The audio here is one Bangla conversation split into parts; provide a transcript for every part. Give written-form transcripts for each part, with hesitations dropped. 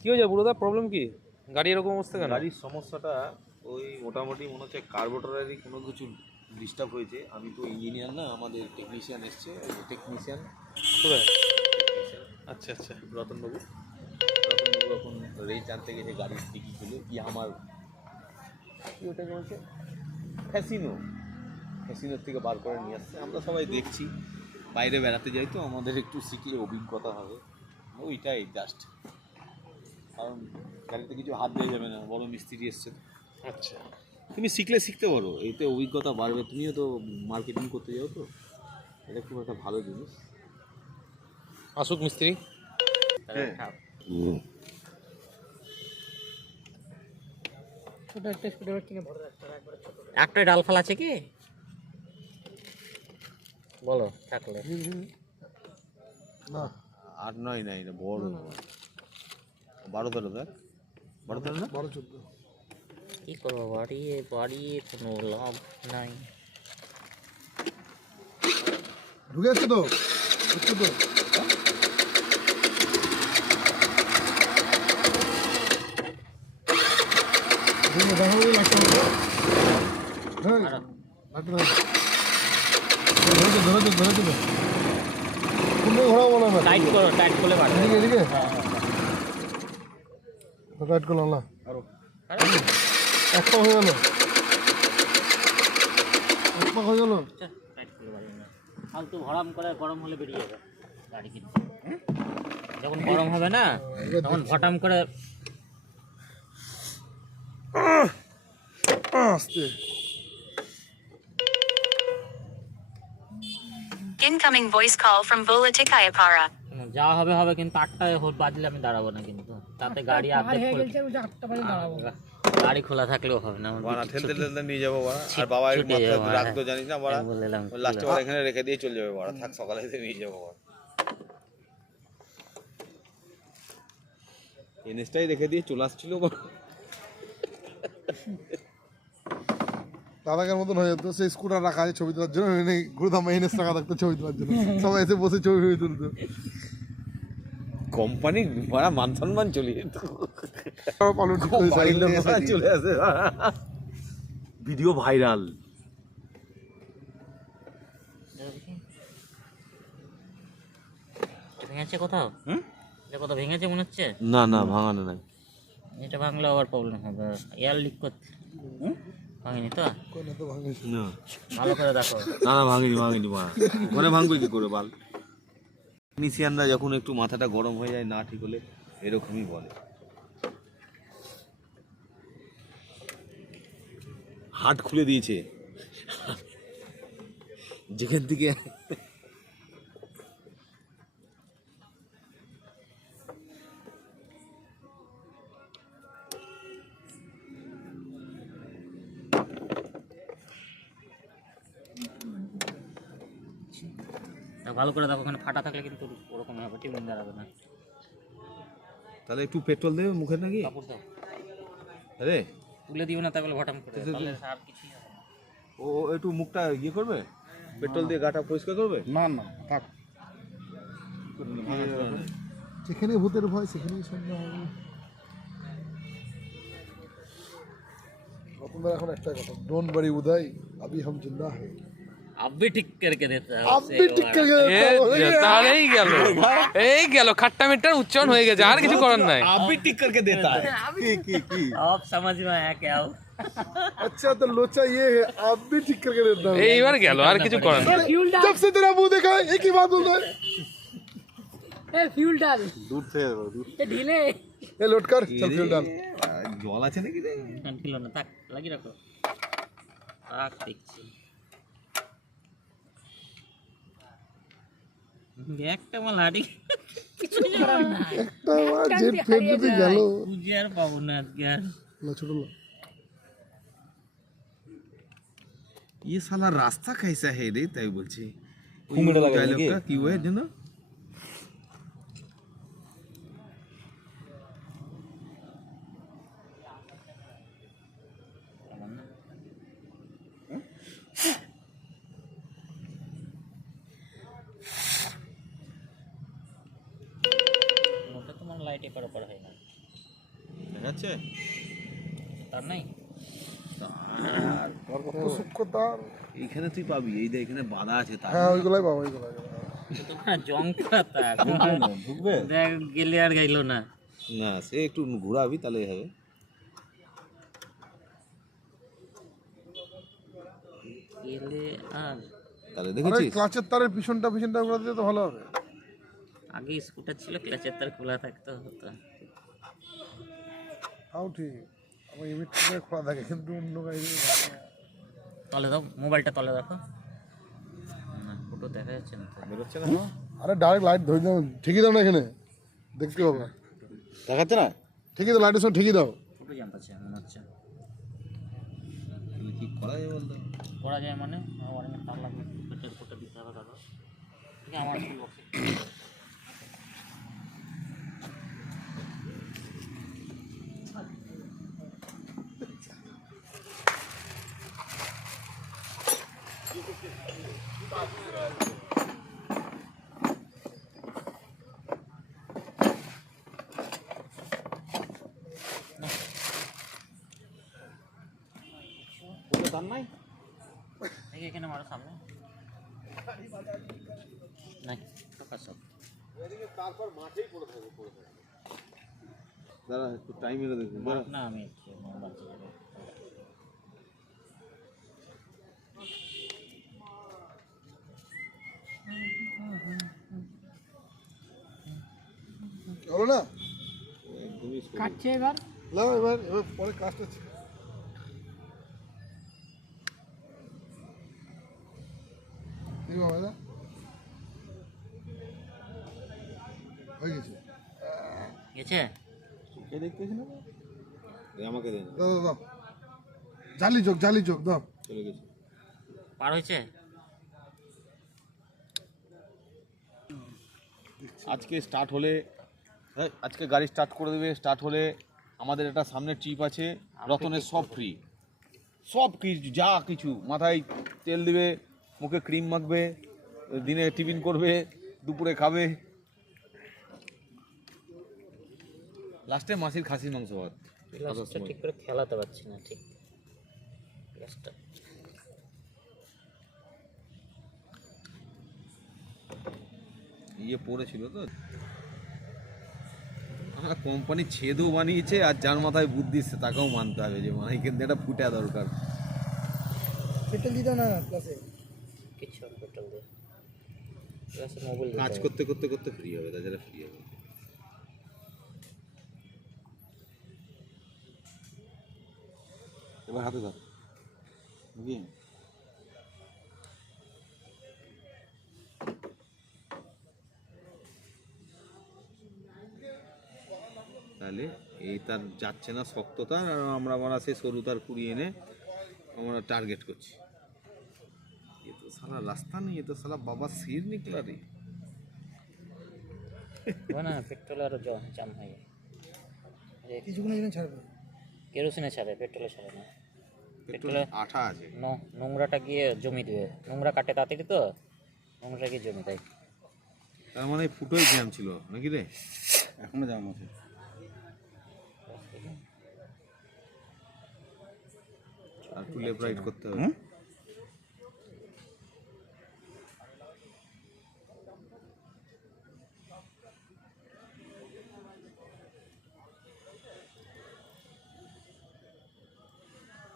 কি হয়েছে বুড়োদা, প্রবলেম কি? গাড়ি এরকম অবস্থা কেন? গাড়ির সমস্যাটা ওই মোটামুটি মনে হচ্ছে কার্বোরেটরেরই কোনো কিছু ডিস্টার্ব হয়েছে। আমি তো ইঞ্জিনিয়ার না, আমাদের টেকনিশিয়ান এসছে, টেকনিশিয়ান। আচ্ছা আচ্ছা, রতনবাবু এখন রেঞ্জ আনতে গেছে গাড়ির ডিকিগুলো, আমার কি ওটাকে বলছে ফ্যাসিনোর থেকে বার করে নিয়ে আসছে। আমরা সবাই দেখছি, বাইরে বেড়াতে যাই তো, আমাদের একটু শিখলে অভিজ্ঞতা হবে, ওইটাই জাস্ট। কারণ গাড়িতে কিছু হাত দিয়ে যাবে না, বড় মিস্ত্রি এসছে। আচ্ছা, তুমি শিখলে শিখতে পারো, এতে অভিজ্ঞতা বাড়বে। তুমিও তো মার্কেটিং করতে যাও, তো এটা খুব একটা ভালো জিনিস। আসুক মিস্ত্রি। একটা ডাল ফাল আছে কি বলো থাকলে? না 8-9 নাই, এটা বড় 12-13 দেখ, 12-13 না 12-14। কি করবো, বাড়িয়ে বাড়িয়ে কোনো লাভ নাই। ঢুকে আসছে তো, বুঝছো তো? দেখা হয়ে লাগছে হ্যাঁ, লাগতে ধরে দিল তুমি ঘোরাবো না, টাইট করো, টাইট করলে ভালো। এদিকে এদিকে টাইট করলাম না, এক পা হয়ে গেল, এক পা হয়ে গেল। টাইট করলে ভালো না, ফালতু ভরাম করে গরম হলে বেরিয়ে যাবে গাড়ি। কিন্তু যখন গরম হবে না তখন ভটাম করে আস্তে। Incoming voice call from Vola Tikayapara. যা হবে হবে, কিন্তু 8টায় বাজলে আমি দাঁড়াবো না, কিন্তু তাতে গাড়ি গাড়ি খোলা থাকলেও হবে না। বাড়া ঠেলতে ঠেলতে নিয়ে যাবো বাড়া, আর বাবা এর মাথায় রাখতো জানিস না বাড়া, লাস্টে বাড়া এখানে রেখে দিয়ে চলে যাবে বাড়া, থাক সকালে নিয়ে যাবো বাড়া, এনএসটাই রেখে দিয়ে চলে আসছিল বাড়া। দাদাকের মতন হয়ে যেত, সেই স্কুটার রাখা আছে ছবি তোলার জন্য, গুরুদাম এনএস টাকা থাকতো ছবি তোলার জন্য, সবাই এসে বসে ছবি তুলতো। কোম্পানি বাড়া মান সম্মান চলে যেত, চলে আসে ভিডিও ভাইরাল। ভেঙেছে কোথাও? এটা কোথাও ভেঙেছে মনে হচ্ছে। না না ভাঙানো নাই, এটা ভাঙলে আবার প্রবলেম হবে, এয়ার লিক করতে। ভাঙেনি তো? না ভালো করে দেখো। না না ভাঙিনি বাড়া, ওখানে ভাঙবে কি করে বাল। টেকনিশিয়ানরা যখন একটু মাথাটা গরম হয়ে যায়, না ঠিক হলে এরকমই বলে। হাট খুলে দিয়েছে যেখান থেকে ভালো করে দেখো, ওখানে ফাটা থাকলে কিন্তু ওরকম হবে, টিউনিং দাঁড়াবে না। তাহলে একটু পেট্রোল দেবে মুখে নাকি? কাপড় দাও, আরে তুলে দিও না তাহলে ভটাম করে, তাহলে আর কিছুই হবে না। ও একটু মুখটা ইয়ে করবে, পেট্রোল দিয়ে গাটা পরিষ্কার করবে। না না থাক, যেখানে ভূতের ভয় সেখানেই সন্ধ্যা হবে। রতনদার এখন একটা কথা, ডোন্ট ওয়ারি উদয়, আবি হাম জিন্দা হ্যায়। अब भी ठीक करके देता है, अब भी ठीक करके देता है। তাহলেই গেল, এই গেল, খাট্টা মিট্টার উচ্চারণ হয়ে গেছে, আর কিছু করার নাই। আবি ঠিক करके देता है। কি अब समझ में आया क्या हो? अच्छा तो लोचा ये है, आप भी ठीक करके देता हूँ। এইবার গেল, আর কিছু করার নাই। जब से तेरा मुंह देखा है एक ही बात बोलता है, फ्यूल डाल, दूर से ये ढीले। ये लोट कर चल फ्यूल डाल। জল আছে নাকি রে? ছিল না, থাক লাগিয়ে রাখো, রাখ দেখছি। একটা মাল হাঁটি একটা বার জেব ফেট যদি গেল খুঁজে আর পাবো না আজকে আর। না ছোট না, ये साला रास्ता कैसा है रे, তাই বলছি। ঘুমড়ে লাগা নাকি? ডায়লগটা কি হয় জানো? ওটা তোমার লাইট এপার ওপার হয় না। দেখাচ্ছে তার নাই আর কত সূক্ষ্ম তার। এইখানে তুই পাবি, এই দেখ এখানে বাঁধা আছে তার। হ্যাঁ ওইগুলাই পাবো, ওইগুলাই। তোমার জংটা তার ঢুকবে দেখ গেলে আর গাইলো না। না, সে একটু ঘোরাবি তাহলেই হবে। গেলে আর তাহলে আরে দেখেছিস ক্লাচের তারের পিছনটা ওগুলো দিলে তো ভালো হবে। আগে স্কুটার ছিল ক্লাচের তার খোলা থাকতো হতো। তাও ঠিক, আমার ইমিটটা খোলা থাকে কিন্তু অন্য গাড়ি তলে দাও, মোবাইলটা তলে রাখো। না ফটো দেখা যাচ্ছে না তো। বেরোচ্ছে না, আরে ডাইরেক্ট লাইট ধরে দাও, ঠিকই দাও না এখানে, দেখতে হবে। দেখাচ্ছে না। ঠিকই দাও, লাইটের সঙ্গে ঠিকই দাও। ফটো জাম্প আছে মনে হচ্ছে। কি করা যায় বলতো? করা যায় মানে অনেক টাকা লাগবে, পেটের ফটো দিতে হবে দাদা। ঠিক আছে আমার স্কুল বক্সে এখানে মারো সামনে নাই ফাঁকা সব। দাঁড়া একটু টাইম এলে দেখুন। মার না আমি মোবাইল চালাবো। হলো না? কাটছে এবার। না এবার পরে কাজটা কি হবে না? হয়ে গেছে। গেছে কে দেখতেছি না, আমাকে দেন। দাও দাও দাও, জালি চোখ দাও। চলে গেছে। পার হয়েছে। আজকে স্টার্ট হলে, আজকে গাড়ি স্টার্ট করে দেবে। স্টার্ট হলে আমাদের একটা সামনে ট্রিপ আছে, রতনের সব ফ্রি, সব কিছু যা কিছু, মাথায় তেল দিবে, মুখে ক্রিম মাখবে, দিনে টিফিন করবে, দুপুরে খাবে, লাস্টে মাসির খাসির মাংস ভাত। গ্লাসটা ঠিক করে খেলাতে পারছি না ঠিক গ্লাসটা। ইয়ে পড়েছিল তো, আমার কোম্পানি ছেদও বানিয়েছে, আর যার মাথায় বুদ্ধি এসছে তাকেও মানতে হবে যে মানে কিন্তু এটা ফুটা দরকার। পেট্রোল দিতে না ক্লাসে। কিছু পেট্রোল দিয়ে গ্লাসে মোবাইল কাজ করতে করতে করতে ফ্রি হবে, তাছাড়া ফ্রি হবে। এবার হাতে ধর নাকি? তাহলে এই তার যাচ্ছে না শক্ত তার, আর আমরা সেই সরু তার কুড়িয়ে এনে আমরা টার্গেট করছি। ये तो साला रास्ता नहीं, ये तो साला बाबा सिर निकला रे। না পেট্রোল আর জাম হয় কিছুক্ষণ এখানে ছাড়বে। কেরোসিনে ছাড়ে, পেট্রোলে ছাড়ে না। পেট্রোল আঠা আছে। নোংরাটা গিয়ে জমি দেবে, নোংরা কাটে তাড়াতাড়ি তো, নোংরা গিয়ে জমি দেয়। তার মানে ফুটোই জ্যাম ছিল নাকি রে? এখনো জ্যাম আছে। আর একটু লেফট রাইট করতে হবে।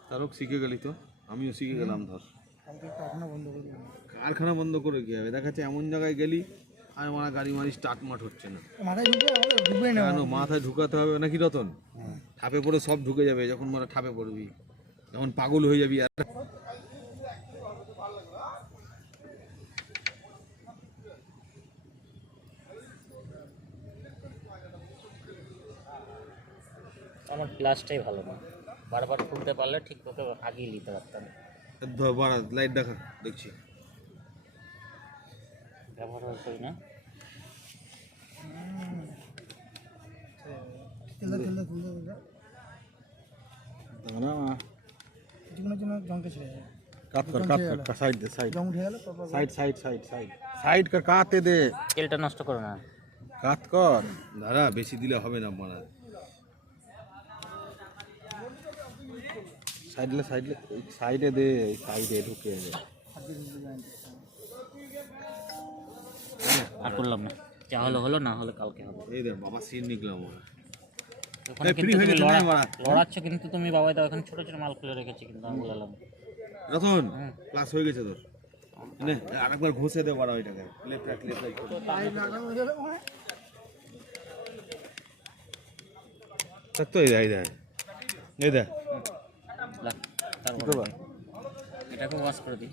তারক শিখে গেলি তো, আমিও শিখে গেলাম। ধর কারখানা বন্ধ করে কি হবে, দেখাচ্ছে এমন জায়গায় গেলি আর আমার গাড়ি মারি স্টার্ট মাঠ হচ্ছে না। কেন মাথায় ঢুকাতে হবে নাকি রতন? ঠাপে পড়ে সব ঢুকে যাবে, যখন মারা ঠাপে পড়বি তখন পাগল হয়ে যাবি। আর আমার গ্লাসটাই ভালো না, বারবার খুলতে পারলে ঠিক মতো আগিয়ে নিতে পারতাম। ধর বাড়া, লাইট দেখা, দেখছি ব্যবহার করি না। তেলটা নষ্ট করো না। কাত কর, দাঁড়া বেশি দিলে হবে না মারা। সাইডে দে, সাইডে ঢুকে দে। আর করলাম না, যা হলো হলো, না হলে কালকে হবে। এই দেখ বাবা সিন নিকলাম ওরা। ওখানে এই, কিন্তু free হয়ে তুমি গেছে না এবার? লড়াচ্ছ কিন্তু তুমি, বাবাই দাও এখানে ছোট ছোট মাল খুলে রেখেছি কিন্তু আমি বললাম। রতন ক্লাস হয়ে গেছে তোর, নে আরেকবার ঘষে দে বাড়া ওইটাকে, লেফট রাইট তার তো এই দেখ এই দেখ তারপর এটাকে ওয়াশ করে দিই।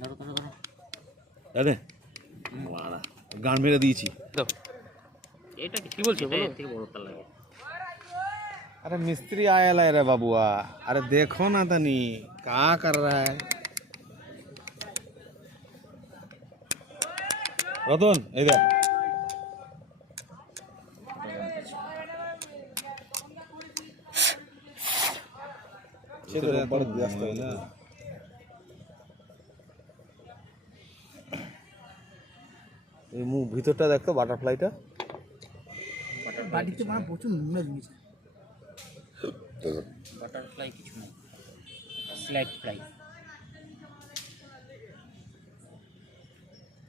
ধরো ধরো ধরো, দাদা বাড়া গান মেরে দিয়েছি। দাও। এটা কি বলছো বলো, এর থেকে বড় তার লাগে। अरे मिस्त्री आया है रे बाबुआ, अरे देखो ना तनी क्या कर रहा है रतन এই দেখ ऊपर व्यस्त है ना এই মুখ ভিতরটা দেখো বাটারফ্লাইটা বাড়িতে মানে প্রচুর নোংরা জিনিস। বাটারফ্লাই কিছু না, স্ল্যাগ ফ্লাই।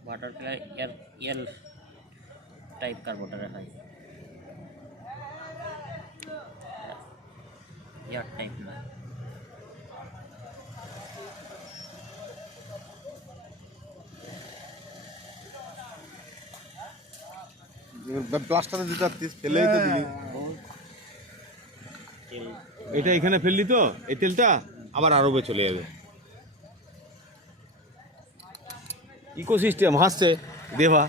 বাটারফ্লাই এর টাইপ কার্বোটার হয়, এয়ার টাইপ না। প্লাস্টারে দিতে পারতিস, ফেলেই তো দিলি। তেল এটা এখানে ফেললি তো এই তেলটা আবার আরবে চলে যাবে। ইকোসিস্টেম হাসছে দেবা,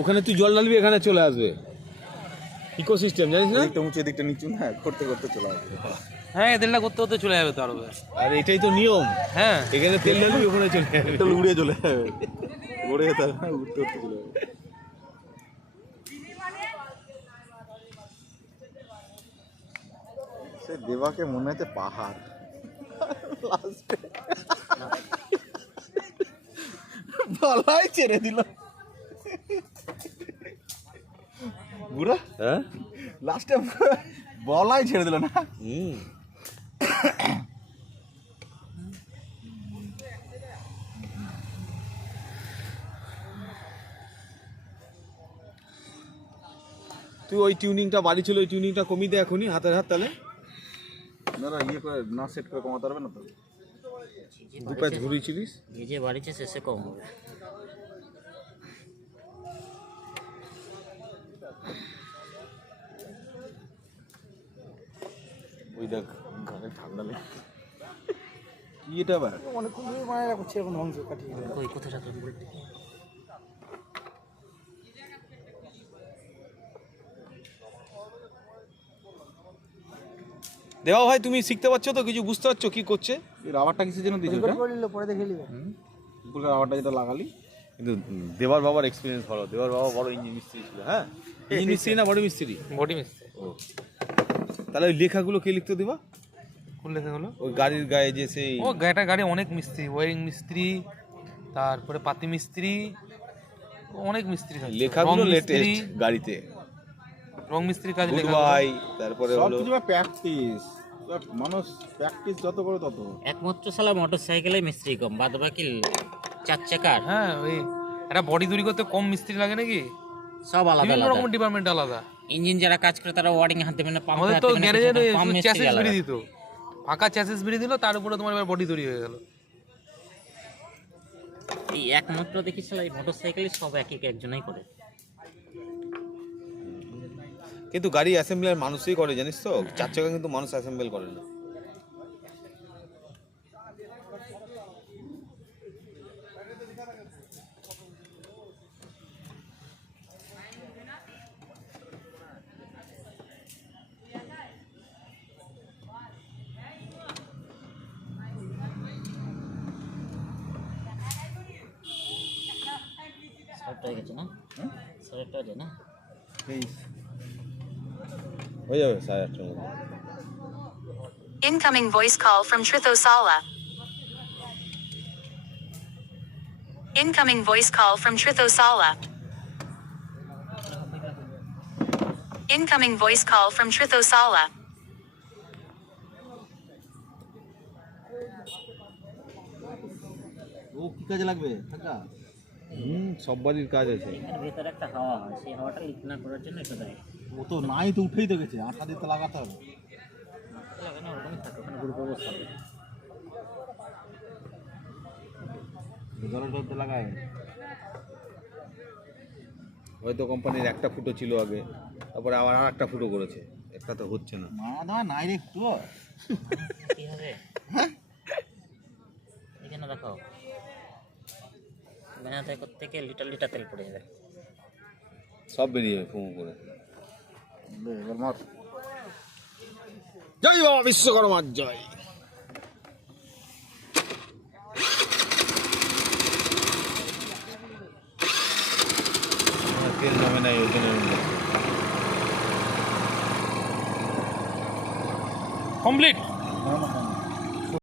ওখানে তুই জল ঢালবি এখানে চলে আসবে। ইকোসিস্টেম জানিস না, এদিকটা উঁচু এদিকটা নিচু না, করতে করতে চলে আসবে। হ্যাঁ এদেরটা করতে করতে চলে যাবে তো আরো। আর এটাই তো নিয়ম, হ্যাঁ এখানে তেল ঢালবি ওখানে চলে যাবে। এটা উড়ে চলে যাবে, উড়ে যেতে হবে না, উড়তে উড়তে চলে যাবে। সে দেবাকে মনে হচ্ছে পাহাড়, বলাই ছেড়ে দিল বুড়া, হ্যাঁ লাস্টে বলাই ছেড়ে দিল না। তুই ওই টিউনিংটা বাড়ি ছিল, ওই টিউনিংটা কমিয়ে দে এখনই হাতের হাত, তাহলে না না ইয়ে করে না সেট করে কমাতে পারবে না তো। দু প্যাচ ঘুরিয়েছিলিস। এই যে বাড়িতে শেষে কম হবে। ওই দেখ গানে ঠান্ডা লাগে কি এটা আবার অনেকক্ষণ ধরে মায়েরা করছে এখন ধ্বংস কাটিয়ে দেয়। ওই কোথায় রাখলাম বলতে, দেওয়া ভাই তুমি শিখতে পারছো তো, কিছু বুঝতে পারছো কি করছে? এই রাবারটা কিসের জন্য দিয়েছো? রেকর্ড করে নিলে পরে দেখে নিবে। উপরে রাবারটা যেটা লাগালি, কিন্তু দেবার বাবার এক্সপিরিয়েন্স ভালো, দেবার বাবা বড় ইঞ্জিন মিস্ত্রি ছিল। হ্যাঁ ইঞ্জিন মিস্ত্রি না বড় মিস্ত্রি? বডি মিস্ত্রি। তাহলে ওই লেখাগুলো কে লিখতে দেবা? কোন লেখা হলো? ওই গাড়ির গায়ে যে সেই ও গাড়ি অনেক মিস্ত্রি, ওয়ারিং মিস্ত্রি, তারপরে পাতি মিস্ত্রি, অনেক মিস্ত্রি থাকে। লেখাগুলো রং মিস্ত্রি, লেটেস্ট গাড়িতে রং মিস্ত্রি কাজ গুড লেখা। বাই, তারপরে সব হলো কিছু প্র্যাকটিস। মানুষ প্র্যাকটিস যত করে তত। একমাত্র সালা মোটর সাইকেলে মিস্ত্রি কম, বাদ বাকি 4 চাকার হ্যাঁ ওই একটা বডি তৈরি করতে কম মিস্ত্রি লাগে নাকি? সব আলাদা বিভিন্ন আলাদা। রকম ডিপার্টমেন্ট আলাদা। ইঞ্জিন যারা কাজ করে তারা ওয়ারিং হাত দেবে না, পাম্প আমাদের হাত তো দেবে না, গ্যারেজে পাম্প মিস্ত্রি চ্যাসিস আলাদা। বিড়ি দিত, ফাঁকা চ্যাসিস বিড়ি দিল, তার উপরে তোমার এবার বডি তৈরি হয়ে গেল। এই একমাত্র দেখিস এই মোটর সাইকেলে সব এক একজনই করে। কিন্তু গাড়ি অ্যাসেম্বলার মানুষই করে জানিস তো, 4 চাকা কিন্তু মানুষ অ্যাসেম্বল করে না। সাড়ে গেছে না, সাড়ে যায় না। হয়ে যাবে 8:30 মধ্যে। Incoming voice call from Trithosala. Incoming voice call from Trithosala. Incoming voice call from Trithosala. ও কি কাজে লাগবে থাকা? সব বাড়ির কাজ আছে। এখানে ভেতরে একটা হাওয়া হয়, সেই হাওয়াটা লিক না করার জন্য এটা দেয়। ও তো নাই তো উঠেই তো গেছে, আঠা দিয়ে তো লাগাতে হবে। লাগে না, ওরকমই থাকে, ওখানে গ্রুপ অবস্থা হবে। জলের জলতে লাগায় হয়তো কোম্পানির একটা ফুটো ছিল আগে, তারপরে আবার আর একটা ফুটো করেছে, একটা তো হচ্ছে না। মারা দেওয়া নাই রে একটু। কি হবে এখানে দেখো, মেহনত করতে গিয়ে লিটার লিটার তেল পড়ে যাবে। সব বেরিয়ে যাবে ফুমু করে। এবার মার। জয় বাবা বিশ্বকর্মার জয়। তেল নামে নাই ওই জন্য কমপ্লিট। না